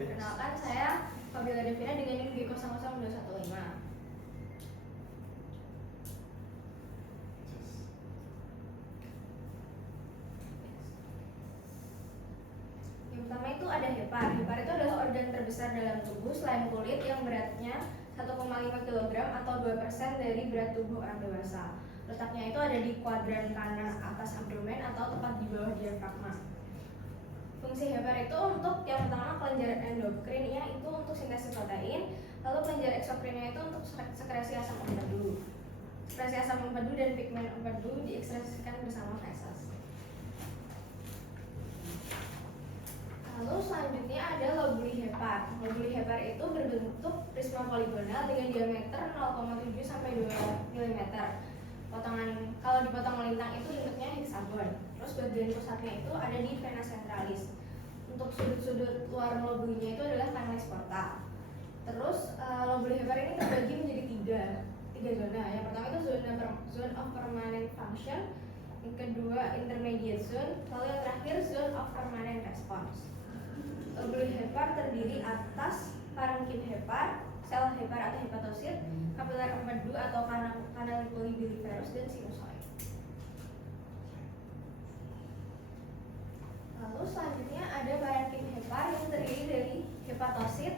Perkenalkan, saya Fabiola Devina dengan NIM G00215. Yang pertama itu ada hepar. Hepar itu adalah organ terbesar dalam tubuh selain kulit yang beratnya 1,5 kg atau 2% dari berat tubuh orang dewasa. Letaknya itu ada di kuadran kanan atas abdomen atau tepat di bawah diafragma. Fungsi hepar itu untuk yang pertama kelenjar endokrin, ya itu untuk sintesis protein. Lalu kelenjar eksokrinnya itu untuk sekresi asam empedu. Sekresi asam empedu dan pigmen empedu diekspresikan bersama feses. Lalu selanjutnya ada lobuli hepar. Lobuli hepar itu berbentuk prisma poligonal dengan diameter 0,7 sampai 2 mm. Kalau dipotong melintang itu bentuknya heksagon. Terus bagian pusatnya itu ada di vena centralis. Untuk sudut-sudut luar lobulinya itu adalah canalis porta. Terus lobuli hepar ini terbagi menjadi tiga zona. Yang pertama itu zone of permanent function, yang kedua intermediate zone, lalu yang terakhir zone of permanent response. Lobuli hepar terdiri atas parenkim hepar, sel hepar atau hepatosit, kapiler empedu atau kanal biliferus, dan sinusoid. Lalu selanjutnya ada parenkim hepar yang terdiri dari hepatosit,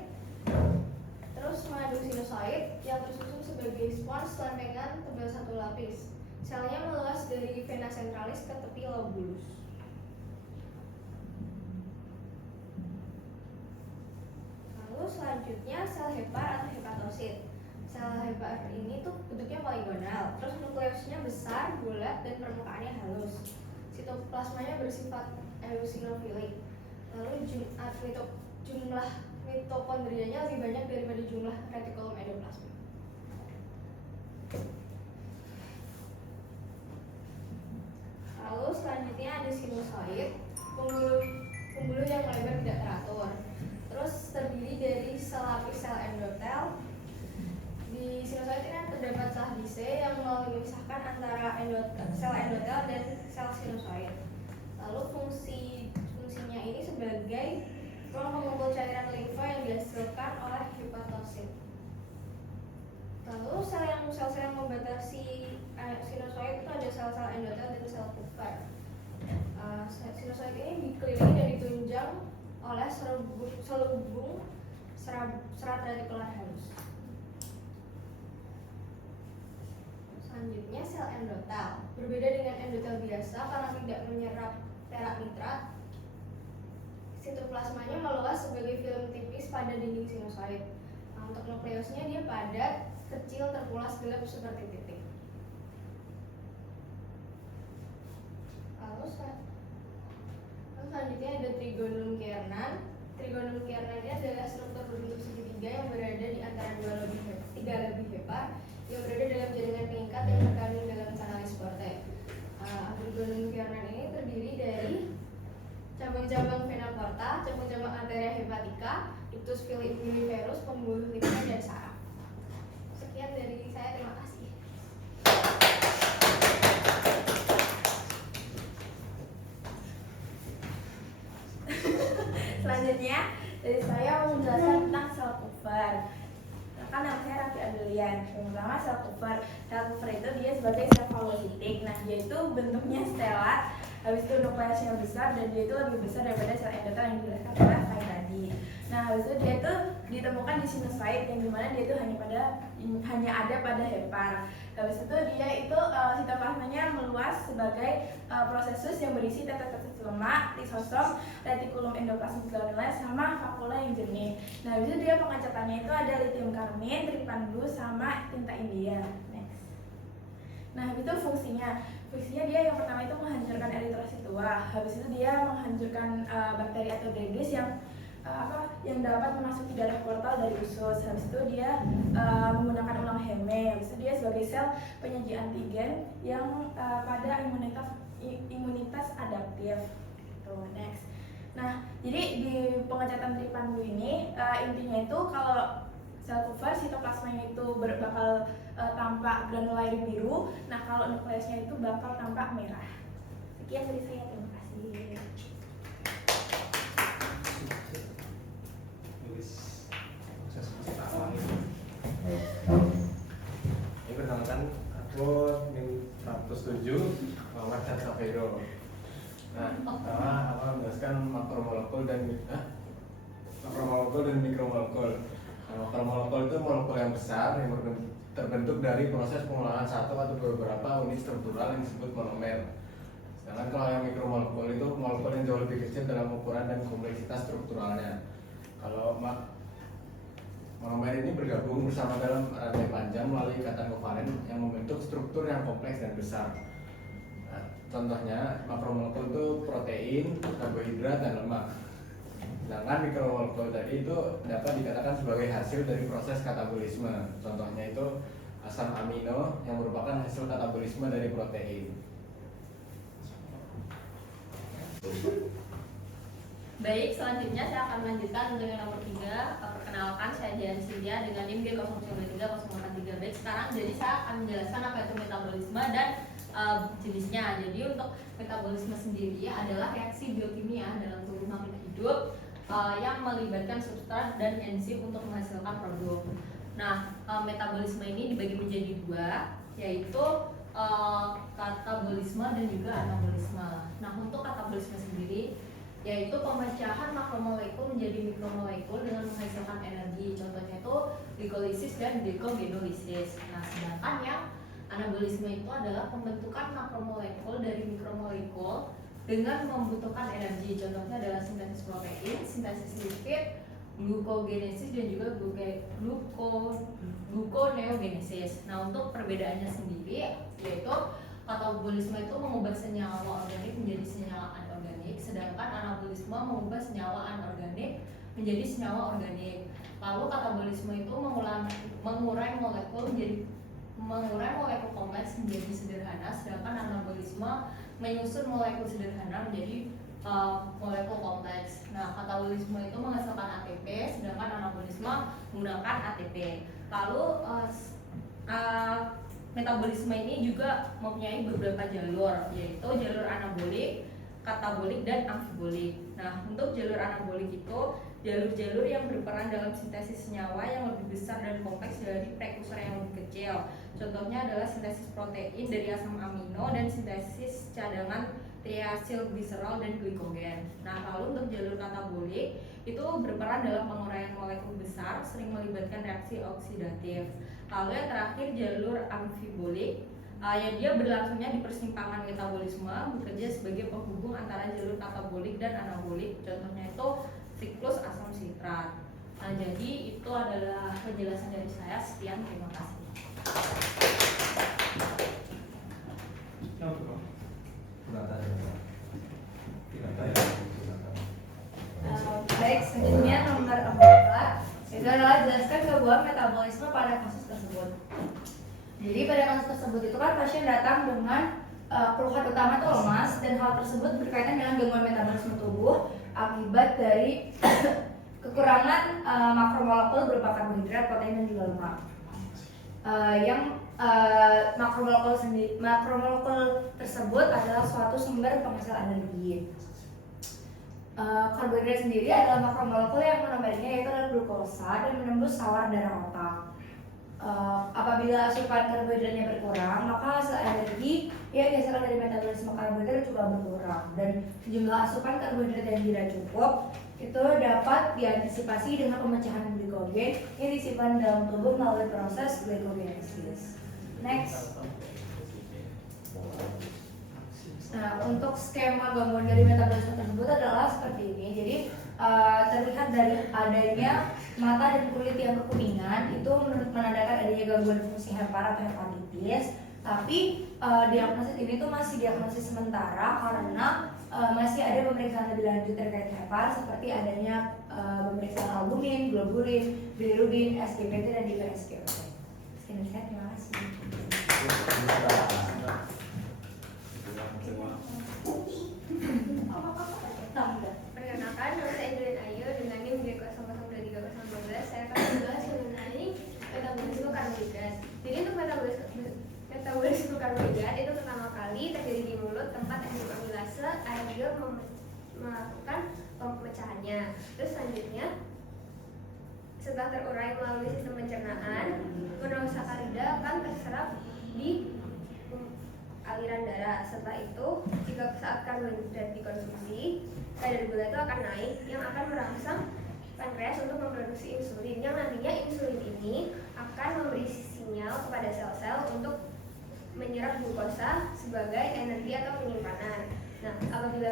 terus mengandung sinusoid yang tersusun sebagai spons lempengan tebal satu lapis. Selnya meluas dari vena centralis ke tepi lobulus. Lalu selanjutnya sel hepar atau hepatosit. Sel hepar ini tuh bentuknya poligonal, terus nukleusnya besar, bulat, dan permukaannya halus. Sitoplasmanya bersifat eosinofilik. Lalu jumlah mitokondrianya lebih banyak daripada jumlah retikulum endoplasmik. Lalu selanjutnya ada sinusoid, pembuluh yang melebar tidak teratur. Terus terdiri dari selapis sel endotel. Di sinusoid ini terdapat celah Dise yang memisahkan antara sel endotel dan sel sinusoid. Lalu fungsinya ini sebagai ruang pengumpul cairan limfa yang dihasilkan oleh hepatosit. Lalu sel-sel yang membatasi sinusoid itu ada sel-sel endotel dan sel Kupffer. Sinusoid ini dikelilingi dan ditunjang oleh selubung serat retikular halus. Selanjutnya sel endotel. Berbeda dengan endotel biasa karena tidak menyerap perak nitrat, sitoplasmanya meluas sebagai film tipis pada dinding sinusoid. Nah, untuk nukleusnya dia padat, kecil, terpulas gelap seperti titik. Lalu selanjutnya ada trigonum kiernan. Trigonum kiernan ini adalah struktur berbentuk segitiga yang berada di antara tiga lebih hepar yang berada dalam jaringan pengikat yang terkandung dalam canalis portae. Trigonum kiernan ini terdiri dari cabang-cabang vena porta, cabang-cabang arteria hepatica, ductus biliferus, pembuluh limfa, dan saraf. Sekian dari saya, terima kasih. Selanjutnya dari saya mau menjelaskan tentang sel Kupffer. Kan nama saya Raffi Adelia. Yang pertama sel Kupffer. Sel Kupffer itu dia sebagai sel fagolitik. Nah, dia itu bentuknya stelat, habis itu nukleusnya besar, dan dia itu lebih besar daripada sel endotel yang dijelaskan oleh Fai tadi. Nah, habis itu dia itu ditemukan di sinusoid yang dimana dia itu hanya ada pada hepar. Habis itu dia itu sitoplasmanya meluas sebagai prosesus yang berisi tetes-tetes lemak, lisosom, retikulum endoplasmik granular, sama vakula yang jernih. Nah, habis itu dia pengecatannya itu ada lithium karmin, trypan blue, sama tinta India. Next. Nah, itu fungsinya dia yang pertama itu menghancurkan eritrosit tua. Habis itu dia menghancurkan bakteri atau gregis yang dapat memasuki darah portal dari usus. Habis itu dia menggunakan ulang heme. Habis itu dia sebagai sel penyaji antigen yang pada imunitas adaptif. Next. Nah, jadi di pengecatan trypan blue ini intinya itu kalau sel Kupffer sitoplasmanya itu bakal tampak granulair biru. Nah, kalau nukleusnya itu bakal tampak merah. Sekian dari saya, terima kasih. Muhammad Safiro. Nah, pertama akan menjelaskan makromolekul dan mikromolekul. Nah, makromolekul itu molekul yang besar yang terbentuk dari proses pengolahan satu atau beberapa unit struktural yang disebut monomer. Sedangkan kalau yang mikromolekul itu molekul yang jauh lebih kecil dalam ukuran dan kompleksitas strukturalnya. Kalau monomer ini bergabung bersama dalam rantai panjang melalui ikatan kovalen yang membentuk struktur yang kompleks dan besar. Nah, contohnya makromolekul itu protein, karbohidrat, dan lemak. Sedangkan mikromolekul tadi itu dapat dikatakan sebagai hasil dari proses katabolisme. Contohnya itu asam amino yang merupakan hasil katabolisme dari protein. Baik, selanjutnya saya akan melanjutkan untuk yang nomor 3. Perkenalkan, saya Dian Cynthia dengan NIM G093 Baik, sekarang jadi saya akan menjelaskan apa itu metabolisme dan jenisnya. Jadi untuk metabolisme sendiri adalah reaksi biokimia dalam tubuh makhluk hidup yang melibatkan substrat dan enzim untuk menghasilkan produk. Nah, metabolisme ini dibagi menjadi 2, yaitu katabolisme dan juga anabolisme. Nah, untuk katabolisme sendiri yaitu pemecahan makromolekul menjadi mikromolekul dengan menghasilkan energi. Contohnya itu glikolisis dan glikogenolisis. Nah, sedangkan yang anabolisme itu adalah pembentukan makromolekul dari mikromolekul dengan membutuhkan energi. Contohnya adalah sintesis protein, sintesis lipid, glukogenesis dan juga gluconeogenesis. Nah, untuk perbedaannya sendiri yaitu katabolisme itu mengubah senyawa organik menjadi senyawa anorganik, sedangkan anabolisme mengubah senyawa anorganik menjadi senyawa organik. Lalu katabolisme itu mengurai molekul kompleks menjadi sederhana, sedangkan anabolisme menyusun molekul sederhana menjadi molekul kompleks. Nah, katabolisme itu menghasilkan ATP, sedangkan anabolisme menggunakan ATP. Lalu metabolisme ini juga mempunyai beberapa jalur, yaitu jalur anabolik, katabolik, dan amfibolik. Nah, untuk jalur anabolik itu jalur-jalur yang berperan dalam sintesis senyawa yang lebih besar dan kompleks dari prekursor yang lebih kecil. Contohnya adalah sintesis protein dari asam amino dan sintesis cadangan triasilgliserol dan glikogen. Nah, lalu untuk jalur katabolik itu berperan dalam penguraian molekul besar, sering melibatkan reaksi oksidatif. Lalu yang terakhir jalur amfibolik, yang dia berlangsungnya di persimpangan metabolisme, bekerja sebagai penghubung antara jalur katabolik dan anabolik. Contohnya itu siklus asam sitrat. Nah, jadi itu adalah penjelasan dari saya. Sekian, terima kasih. Baik, selanjutnya nomor 4 itu adalah jelaskan gangguan metabolisme pada kasus tersebut. Jadi pada kasus tersebut itu kan pasien datang dengan keluhan utama itu lemas, dan hal tersebut berkaitan dengan gangguan metabolisme tubuh akibat dari kekurangan makromolekul berupa karbohidrat, protein, dan juga lemak. Makromolekul tersebut adalah suatu sumber penghasil energi. Karbohidrat sendiri adalah makromolekul yang monomernya yaitu adalah glukosa dan menembus sawar darah otak. Apabila asupan karbohidratnya berkurang, maka hasil energi yang dihasilkan dari metabolisme karbohidrat juga berkurang, dan jumlah asupan karbohidrat yang tidak cukup itu dapat diantisipasi dengan pemecahan glikogen yang disimpan dalam tubuh melalui proses glikogenesis. Next. Nah, untuk skema gangguan dari metabolisme tersebut adalah seperti ini. Jadi terlihat dari adanya mata dan kulit yang kekuningan itu menandakan adanya gangguan fungsi hepar atau hepatitis. Tapi diagnosis ini tuh masih diagnosis sementara karena masih ada pemeriksaan lebih lanjut terkait hepar, seperti adanya pemeriksaan albumin, globulin, bilirubin, SGPT, dan juga SGOT. Sekian, terima kasih. Perkenalkan, nama saya Angelin Ayu dengan NIM G09312. Saya akan membahas mengenai metabolisme karbohidrat. Jadi untuk metabolisme karbohidrat itu pertama kali terjadi di mulut, tempat enzim amilase aerobio melakukan pemecahannya. Terus selanjutnya setelah terurai melalui sistem pencernaan, monosakarida akan terserap di aliran darah. Setelah itu, jika saat karbohidrat dikonsumsi, kadar gula itu akan naik yang akan merangsang pankreas untuk memproduksi insulin, yang nantinya insulin ini akan memberi sinyal kepada sel-sel untuk menyerap glukosa sebagai energi atau penyimpanan. Nah, apabila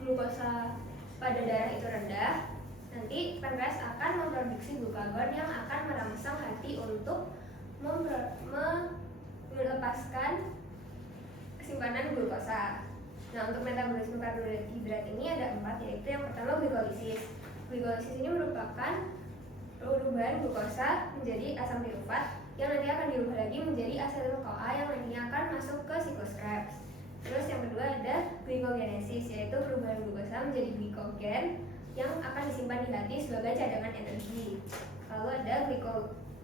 glukosa pada darah itu rendah, nanti pankreas akan memproduksi glukagon yang akan merangsang hati untuk melepaskan simpanan glukosa. Nah, untuk metabolisme karbohidrat ini ada 4, yaitu yang pertama glikolisis. Glikolisis ini merupakan perubahan glukosa menjadi asam pirufat yang nanti akan diubah lagi menjadi asetil-CoA yang nantinya akan masuk ke siklus Krebs. Terus yang kedua ada glikogenesis, yaitu perubahan glukosa menjadi glikogen yang akan disimpan di hati sebagai cadangan energi. Lalu ada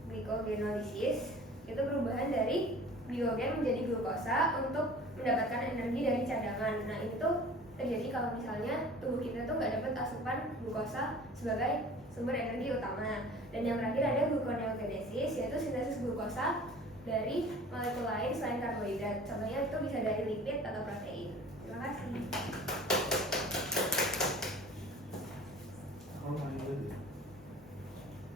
glikogenolisis, yaitu perubahan dari glikogen menjadi glukosa untuk mendapatkan energi dari cadangan. Nah, ini tuh terjadi kalau misalnya tubuh kita tuh nggak dapat asupan glukosa sebagai sumber energi utama. Dan yang terakhir ada gluconeogenesis, yaitu sintesis glukosa dari molekul lain selain karbohidrat. Contohnya itu bisa dari lipid atau protein. Terima kasih.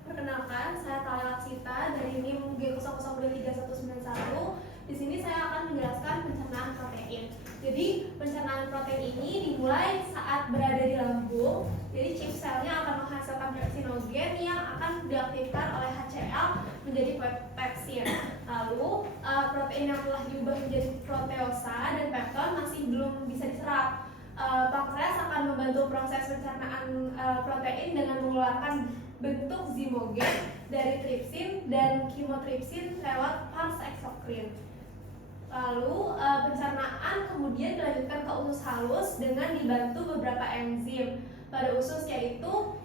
Perkenalkan, saya Talia Laksita dari NIM G002391. Di sini saya akan menjelaskan pencernaan protein. Jadi pencernaan protein ini dimulai saat berada di lambung. Jadi chip selnya akan menghasilkan pepsinogen yang akan diaktifkan oleh HCl menjadi pepsin. Lalu protein yang telah diubah menjadi proteosa dan pepton masih belum bisa diserap. Pankreas akan membantu proses pencernaan protein dengan mengeluarkan bentuk zimogen dari tripsin dan kimotripsin lewat pars eksokrin. Lalu pencernaan kemudian dilanjutkan ke usus halus dengan dibantu beberapa enzim. Pada usus yaitu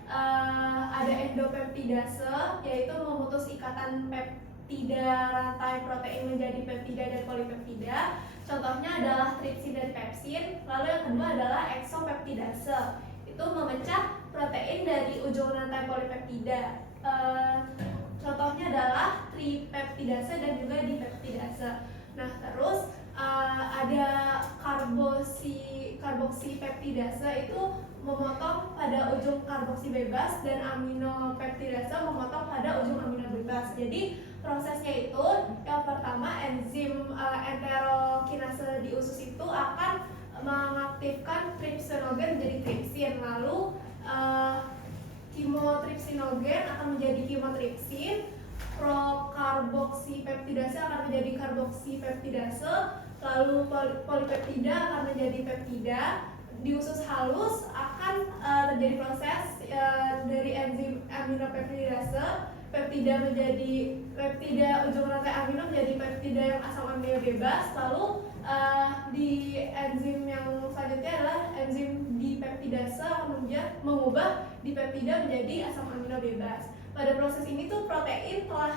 ada endopeptidase, yaitu memutus ikatan peptida rantai protein menjadi peptida dan polipeptida. Contohnya adalah tripsin dan pepsin. Lalu yang kedua adalah eksopeptidase, itu memecah protein dari ujung rantai polipeptida. Contohnya adalah tripeptidase dan juga dipeptidase. Nah, terus ada karboksipeptidase itu memotong pada ujung karboksi bebas dan aminopeptidase memotong pada ujung amino bebas. Jadi prosesnya itu yang pertama enzim enterokinase di usus itu akan mengaktifkan tripsinogen menjadi tripsin, lalu kimotripsinogen akan menjadi kimotripsin, prokarboksipeptidase akan menjadi karboksipeptidase, lalu polipeptida akan menjadi peptida. Di usus halus akan terjadi proses dari enzim aminopeptidase, peptida menjadi peptida ujung rantai amino menjadi peptida yang asam amino bebas, lalu di enzim yang selanjutnya adalah enzim dipeptidase akan mengubah dipeptida menjadi asam amino bebas. Pada proses ini tuh protein telah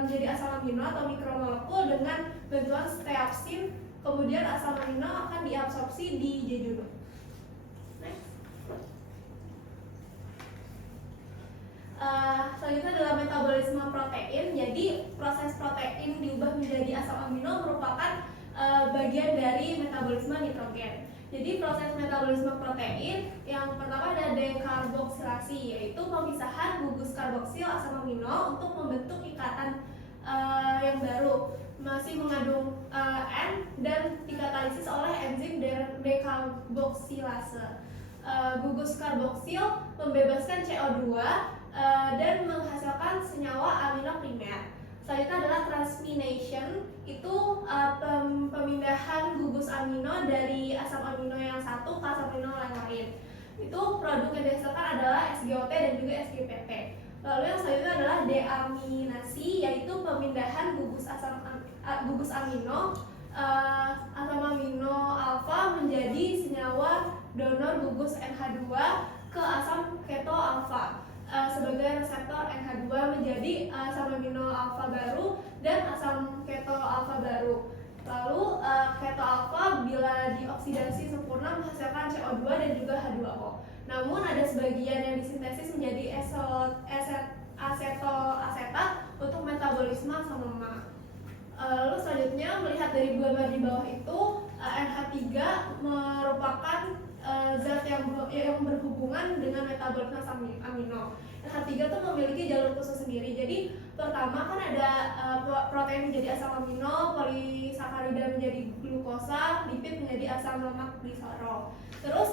menjadi asam amino atau mikromolekul dengan bantuan steapsin, kemudian asam amino akan diabsorpsi di jejunum. Selanjutnya adalah metabolisme protein. Jadi proses protein diubah menjadi asam amino merupakan bagian dari metabolisme nitrogen. Jadi proses metabolisme protein yang pertama ada dekarboksilasi, yaitu pemisahan gugus karboksil asam amino untuk membentuk ikatan yang baru, masih mengandung N dan dikatalisis oleh enzim dekarboksilase. Gugus karboksil membebaskan CO2 dan menghasilkan senyawa amino primer. Selanjutnya adalah transmination, itu pemindahan gugus amino dari asam amino yang satu ke asam amino yang lain. Itu produk yang dihasilkan adalah SGOT dan juga SGPT. Lalu yang selanjutnya adalah deaminasi, yaitu pemindahan gugus amino asam amino alfa menjadi senyawa donor gugus NH2 ke asam keto alfa. Sebagai reseptor NH2 menjadi asam amino alfa baru dan asam keto alfa baru. Lalu keto alfa bila dioksidasi sempurna menghasilkan CO2 dan juga H2O. Namun ada sebagian yang disintesis menjadi asetoasetat untuk metabolisme asam lemak. Lalu selanjutnya melihat dari gambar di bawah itu, NH3 merupakan zat yang berhubungan dengan metabolisme asam amino. NH3 itu memiliki jalur khusus sendiri. Jadi pertama kan ada protein menjadi asam amino, polisakarida menjadi glukosa, lipid menjadi asam lemak gliserol. Terus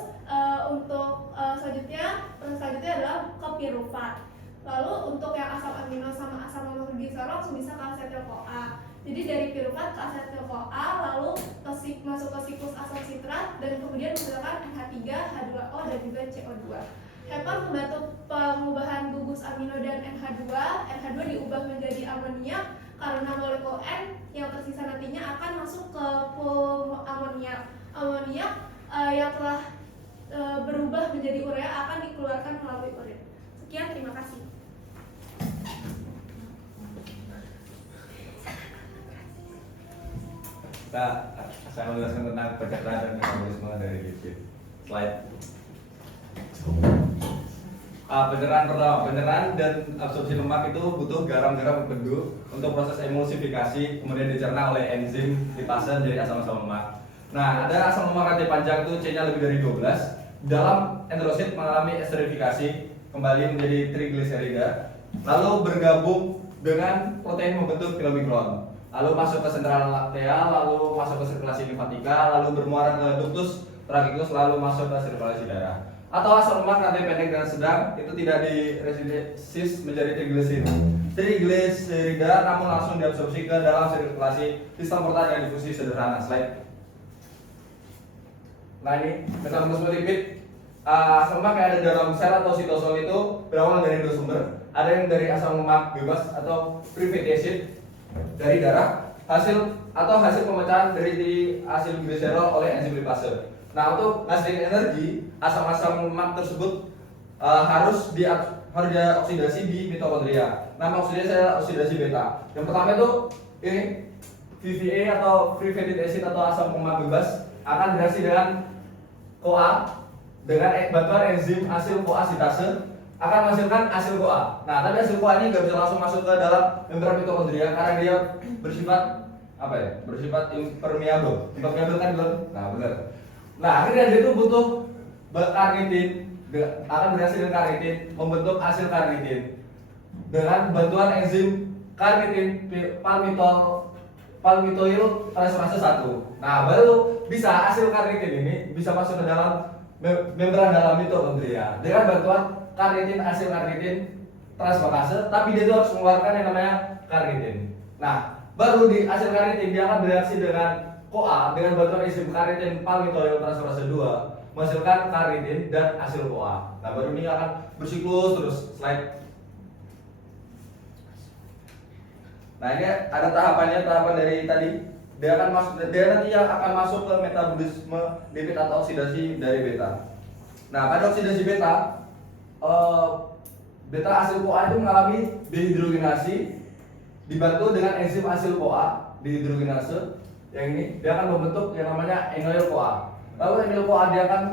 untuk selanjutnya adalah kepirufat. Lalu untuk yang asam amino sama asam lemak gliserol langsung bisa ke asetil-CoA. Jadi dari pirufat ke asetil-CoA, lalu masuk ke siklus asam sitrat dan kemudian menghasilkan NH3, H2O dan juga CO2. Hepan membantu pengubahan gugus amino dan NH2. NH2 diubah menjadi amoniak karena molekul N yang tersisa nantinya akan masuk ke amoniak. Amoniak yang telah berubah menjadi urea akan dikeluarkan melalui urin. Sekian, terima kasih. Saya menjelaskan tentang pencernaan dan metabolisme dari lipid. Slide. Pencernaan pertama, pencernaan dan absorpsi lemak itu butuh garam-garam berbentuk untuk proses emulsifikasi, kemudian dicerna oleh enzim lipase menjadi asam-asam lemak. Nah, ada asam lemak rantai panjang itu C-nya lebih dari 12. Dalam enterosit mengalami esterifikasi kembali menjadi trigliserida, lalu bergabung dengan protein membentuk kilomikron. Lalu masuk ke sentral laktea, lalu masuk ke sirkulasi limfatika, lalu bermuara ke ductus tracheus, lalu masuk ke sirkulasi darah. Atau asam lemak rantai pendek dan sedang itu tidak diresidesis menjadi trigliserida, namun langsung diabsorpsi ke dalam sirkulasi sistem portal dengan difusi sederhana. Slide. Nah, ini metabolisme lipid. Asam lemak yang ada dalam sel atau sitosol itu berawal dari dua sumber. Ada yang dari asam lemak bebas atau free fatty acid dari darah, hasil pemecahan dari asil gliserol oleh enzim lipase. Nah, untuk ngasilin energi, asam-asam lemak tersebut harus dioksidasi di mitokondria. Nama oksidasi oksidasi beta. Yang pertama itu ini VFA atau free fatty acid atau asam lemak bebas akan bereaksi dengan CoA dengan bantuan enzim asil CoA sintase akan menghasilkan asil CoA. Nah, tapi asil CoA ini nggak bisa langsung masuk ke dalam membran mitokondria karena dia bersifat apa ya? Bersifat impermeable. Impermeable kan belum? Nah, benar. Nah, akhirnya dia itu butuh karnitin, akan bereaksi dengan karnitin membentuk asil karnitin dengan bantuan enzim karnitin palmitoyl transferase 1. Nah, baru bisa asil karnitin ini bisa masuk ke dalam membran dalam mitokondria dengan bantuan karnitin asil karnitin transferase, tapi dia itu harus mengeluarkan yang namanya karnitin. Nah, baru di asil karnitin dia akan bereaksi dengan CoA dengan bantuan enzim karnitin palmitoyl transferase 2 menghasilkan karnitin dan asil CoA. Nah, baru ini akan bersiklus terus. Slide. Nah, ini ada tahapan dari tadi. Dia nanti akan masuk ke metabolisme lipid atau oksidasi dari beta. Nah, pada oksidasi beta beta asil CoA itu mengalami dehidrogenasi dibantu dengan enzim asil CoA dehidrogenase. Yang ini dia akan membentuk yang namanya enoyl CoA. Lalu enoyl CoA dia akan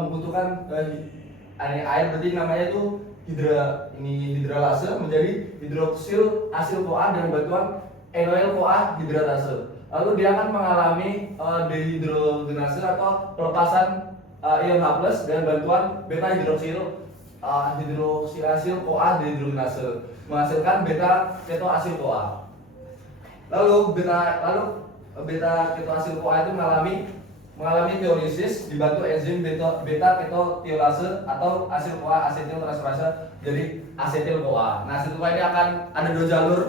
membutuhkan air, berarti namanya itu hidralase menjadi hidroksil asil CoA dengan bantuan enoyl CoA hidratase. Lalu dia akan mengalami dehidrogenase atau pelepasan ion H+ dengan bantuan beta hidroksil hidroksilasil CoA dehidrogenase menghasilkan beta ketoasil CoA. Lalu beta ketoasil CoA itu mengalami teolisis dibantu enzim beta ketotiolase atau asil CoA asetil transferase jadi asetil CoA. Nah, asetil CoA ini akan ada dua jalur.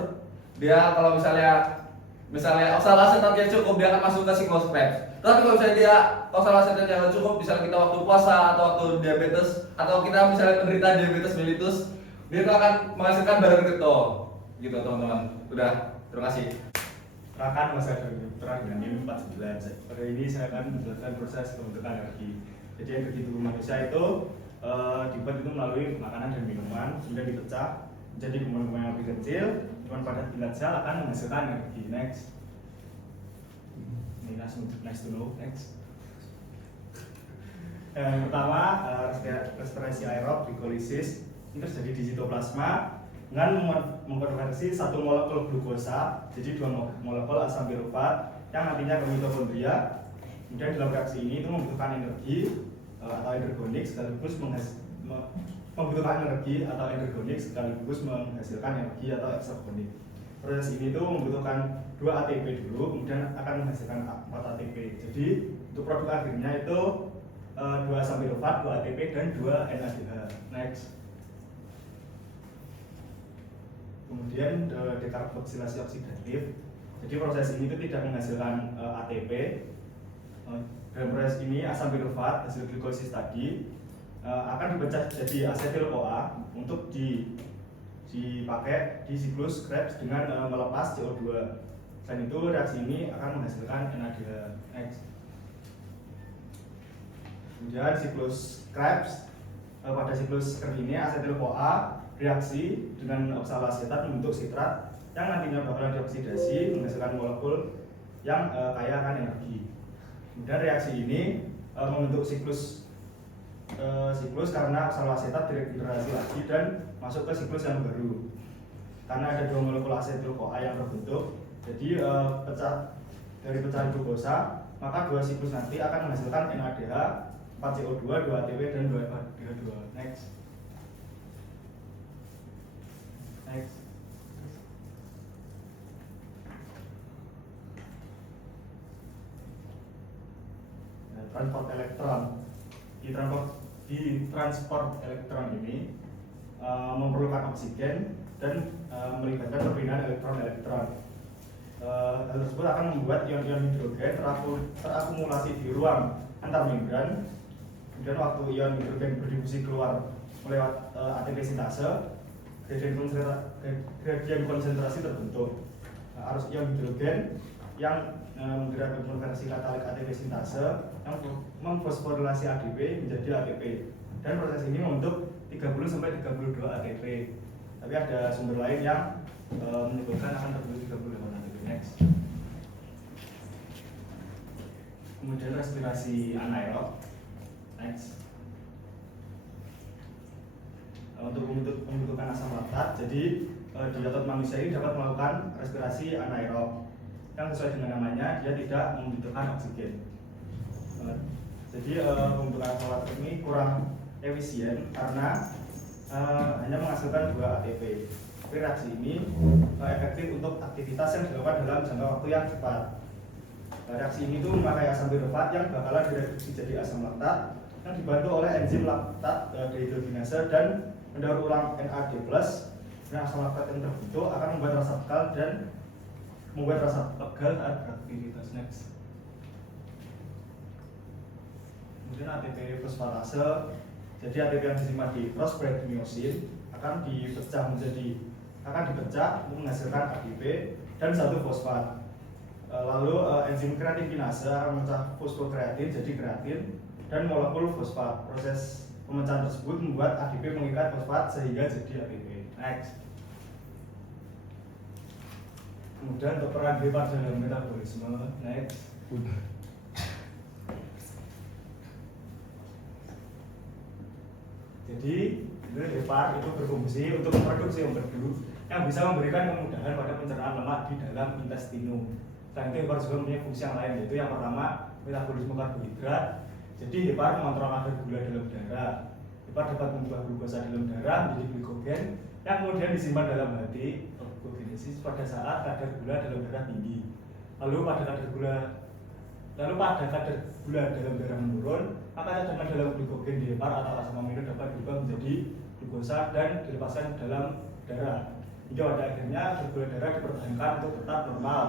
Dia kalau misalnya oksalase yang cukup dia akan masuk ke siklus Krebs. Tapi kalau misalnya dia oksalase yang cukup, misalnya kita waktu puasa atau waktu diabetes atau kita misalnya penderita diabetes mellitus, dia itu akan menghasilkan barang ketol. Gitu teman-teman. Udah, terima kasih. Perkenalkan, nama saya Dr. Agnanim 49. Pada ini saya akan menjelaskan proses pembentukan energi. Jadi energi tubuh manusia itu dibuat itu melalui makanan dan minuman, kemudian dipecah menjadi kuman-kuman yang lebih kecil, kuman padat bilat sel akan menghasilkan energi. Next. Ini next dulu. Next. Yang pertama respirasi aerob glikolisis ini terjadi di sitoplasma. dengan mengkonversi satu molekul glukosa jadi 2 molekul asam pirufat yang nantinya ke mitokondria. Kemudian dalam reaksi ini itu membutuhkan energi atau endergonik sekaligus membutuhkan energi atau endergonik sekaligus menghasilkan energi atau eksergonik. Proses ini tuh membutuhkan 2 ATP dulu, kemudian akan menghasilkan 4 ATP. Jadi untuk produk akhirnya itu 2 asam pirufat, 2 ATP dan 2 NADH. Next. Kemudian dekarboksilasi oksidatif. Jadi proses ini itu tidak menghasilkan ATP. Dalam proses ini asam pirufat hasil glikosis tadi akan dipecah jadi asetil-CoA untuk dipakai di siklus Krebs dengan melepas CO2. Selain itu reaksi ini akan menghasilkan NADH. Next. Kemudian siklus Krebs, pada siklus Krebs ini asetil-CoA reaksi dengan oksaloasetat membentuk sitrat yang nantinya bakalan dioksidasi menghasilkan molekul yang kaya akan energi. Kemudian reaksi ini membentuk siklus karena oksaloasetat diregenerasi lagi dan masuk ke siklus yang baru. Karena ada 2 molekul asetil-CoA yang terbentuk, jadi dari pecahan glukosa, maka 2 siklus nanti akan menghasilkan NADH, 4 CO2, 2 ATP dan 2 NH2. Next. Transport elektron. Di transport elektron ini memerlukan oksigen dan melibatkan perpindahan elektron-elektron. Hal tersebut akan membuat ion-ion hidrogen terakumulasi di ruang antar membran. Kemudian waktu ion hidrogen berdifusi keluar lewat ATP sintase, gradien konsentrasi terbentuk. Arus ion hidrogen yang menggerakkan konversi katalik ATP sintase yang memfosforilasi ADP menjadi ATP, dan proses ini membentuk 30-32 ATP. Tapi ada sumber lain yang menyebutkan akan terbentuk 38 ATP. Next. Kemudian respirasi anaerob. Next. Untuk pembentukan asam laktat, jadi di otot manusia ini dapat melakukan respirasi anaerob yang sesuai dengan namanya, dia tidak membutuhkan oksigen. Jadi pembentukan asam laktat ini kurang efisien karena hanya menghasilkan 2 ATP. Tapi reaksi ini efektif untuk aktivitas yang dilakukan dalam jangka waktu yang cepat. Reaksi ini tuh memakai asam pirufat yang bakalan direduksi jadi asam laktat yang dibantu oleh enzim laktat dehidrogenase dan mendaur ulang NAD+. Dan asam laktat yang terbentuk akan membuat rasa pegal dan membuat rasa pegal saat beraktivitas. Next. Kemudian ATP fosfatase. Jadi ATP yang disimpan di crossbreed myosin akan dipecah untuk menghasilkan ADP dan 1 fosfat. Lalu enzim kreatin kinase akan memecah fosfokreatin jadi kreatin dan molekul fosfat. Proses pemecahan tersebut membuat ADP mengikat fosfat sehingga jadi ATP. Next. Kemudian untuk peran hepar dalam metabolisme. Next. Jadi hepar itu berfungsi untuk memproduksi empedu yang bisa memberikan kemudahan pada pencernaan lemak di dalam intestinum. Selain itu hepar juga mempunyai fungsi yang lain, yaitu yang pertama metabolisme karbohidrat. Jadi hepar mengontrol kadar gula dalam darah. Hepar dapat mengubah glukosa dalam darah menjadi glikogen yang kemudian disimpan dalam hati glukogenesis pada saat kadar gula dalam darah tinggi. Lalu pada kadar gula dalam darah menurun, maka cadangan dalam glikogen di hepar atau asam amino dapat berubah menjadi glukosa dan dilepaskan ke dalam darah. Hingga pada akhirnya kadar gula darah dipertahankan untuk tetap normal.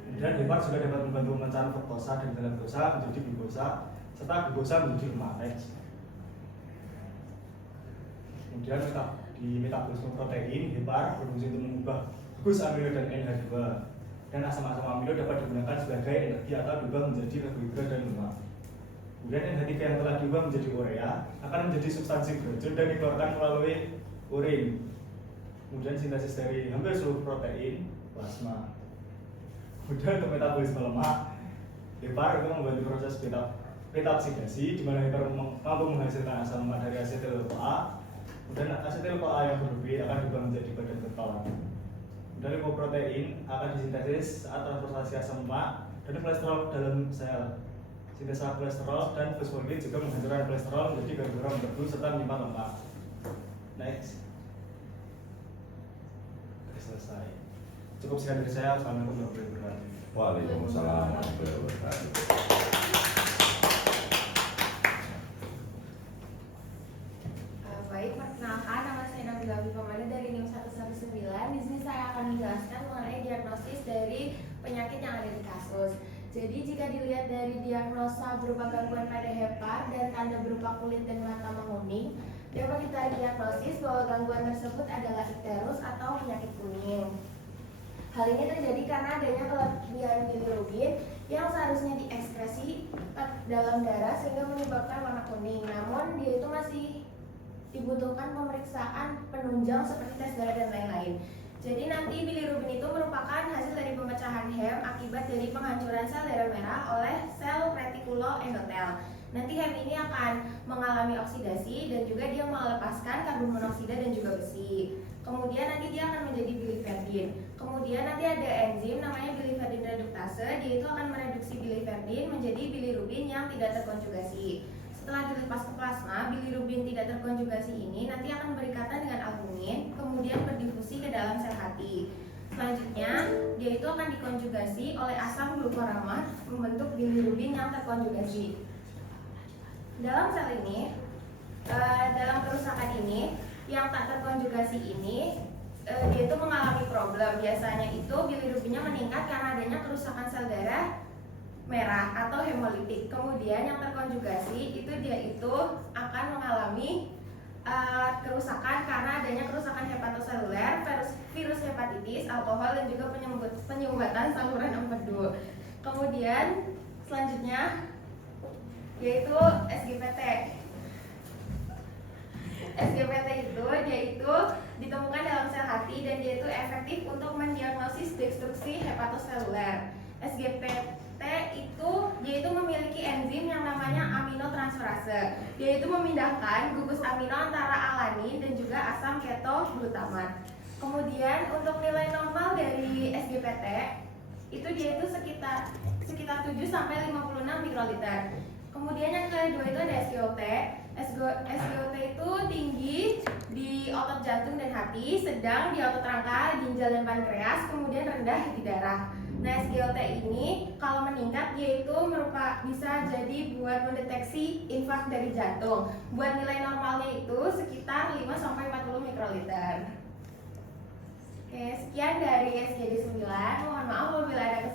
Kemudian hepar juga dapat membantu pemecahan fruktosa dan galaktosa menjadi glukosa serta glukosa menjadi lemak. Kemudian di metabolisme protein, hepar berfungsi untuk mengubah gugus amino dan NH2. Dan asam-asam amino dapat digunakan sebagai energi atau diubah menjadi karbohidrat dan lemak. Kemudian NH3 yang telah diubah menjadi urea akan menjadi substansi beracun dan dikeluarkan melalui urin. Kemudian sintesis dari hampir seluruh protein plasma. Kemudian untuk metabolisme lemak, hepar itu membantu proses beta oksidasi, di mana hepar mampu menghasilkan asam lemak dari asetil-CoA Kemudian asetil CoA yang berlebih akan diubah menjadi badan keton. Dan lipoprotein akan disintesis saat transportasi asam lemak dan kolesterol dalam sel. Sintesa kolesterol dan fosfolipid juga menghancurkan kolesterol menjadi garam-garam berlebihan serta menyimpan lemak. Next. Oke, selesai. Cukup sekian dari saya. Assalamualaikum warahmatullahi wabarakatuh. Waalaikumsalam warahmatullahi wabarakatuh. Baik, perkenalkan nama saya Nabila Pamana dari NIM 119. Di sini saya akan menjelaskan mengenai diagnosis dari penyakit yang ada di kasus. Jadi jika dilihat dari diagnosa berupa gangguan pada hepar dan tanda berupa kulit dan mata menguning, dapat kita diagnosis bahwa gangguan tersebut adalah ikterus atau penyakit kuning. Hal ini terjadi karena adanya kelebihan bilirubin yang seharusnya diekskresi dalam darah sehingga menyebabkan warna kuning. Namun dia itu masih dibutuhkan pemeriksaan penunjang seperti tes darah dan lain-lain. Jadi nanti bilirubin itu merupakan hasil dari pemecahan hem akibat dari penghancuran sel darah merah oleh sel retikuloendotel. Nanti hem ini akan mengalami oksidasi dan juga dia melepaskan karbon monoksida dan juga besi. Kemudian nanti dia akan menjadi biliverdin. Kemudian nanti ada enzim namanya biliverdin reduktase, dia itu akan mereduksi biliverdin menjadi bilirubin yang tidak terkonjugasi. Setelah dilepas ke plasma, bilirubin tidak terkonjugasi ini nanti akan berikatan dengan albumin, kemudian berdifusi ke dalam sel hati. Selanjutnya, dia itu akan dikonjugasi oleh asam glukuramat membentuk bilirubin yang terkonjugasi. Dalam sel ini, dalam kerusakan ini, yang tak terkonjugasi ini, dia itu mengalami problem. Biasanya itu bilirubinnya meningkat karena adanya kerusakan sel darah merah atau hemolitik. Kemudian yang terkonjugasi itu dia itu akan mengalami kerusakan karena adanya kerusakan hepatoseluler, virus hepatitis, alkohol dan juga penyumbatan saluran empedu. Kemudian selanjutnya yaitu SGPT. SGPT itu dia itu ditemukan dalam sel hati dan dia itu efektif untuk mendiagnosis destruksi hepatoseluler. SGPT itu dia itu memiliki enzim yang namanya aminotransferase. Dia itu memindahkan gugus amino antara alanin dan juga asam ketoglutamat. Kemudian untuk nilai normal dari SGPT itu dia itu sekitar 7 sampai 56 mikroliter. Kemudian yang kedua itu ada SGOT. SGOT itu tinggi di otot jantung dan hati, sedang di otot rangka, ginjal dan pankreas, kemudian rendah di darah. Nah, SGOT ini kalau meningkat dia itu bisa jadi buat mendeteksi infark dari jantung. Buat nilai normalnya itu sekitar 5 sampai 40 mikroliter. Oke, sekian dari SGD 9. Mohon maaf apabila ada